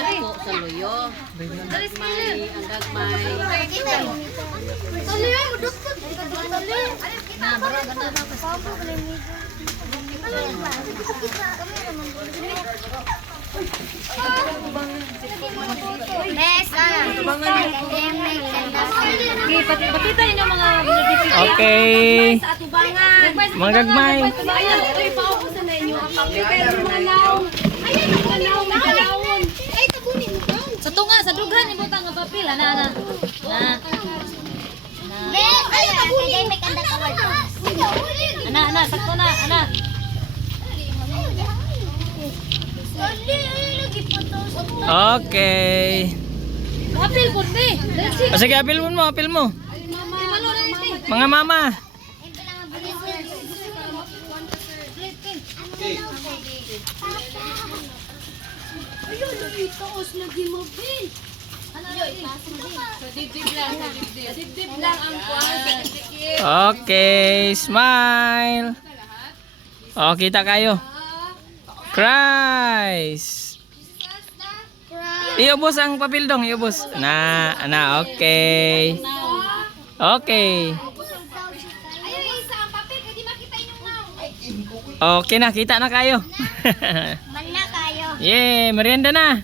po sa luyo. Ang gagmay. Pakita niyo mga Okay. sa atubangan. Mga gagmay. Ayan, ito ipaupusan na inyo. Pero manaw. Ayan, manaw, makalawon. Ay, tabunin mo daw. Sa tunga, sa dughan, ibutang nga papel. Ana. Ana, sakto na, ana. Okay. Papel po, be. O sige, apil mo, apil mo. Mga mama. Ayun, itaos lagi mo, be. Dibdib lang ang kwan. Okay, smile. O, kita kayo. Christ. Iubos ang papel dong, iubos. Na, okay. Okay. Ayun, isa ang papel, hindi makita inyong now. Okay na, kita na kayo. Manda kayo. Yeah, merienda na.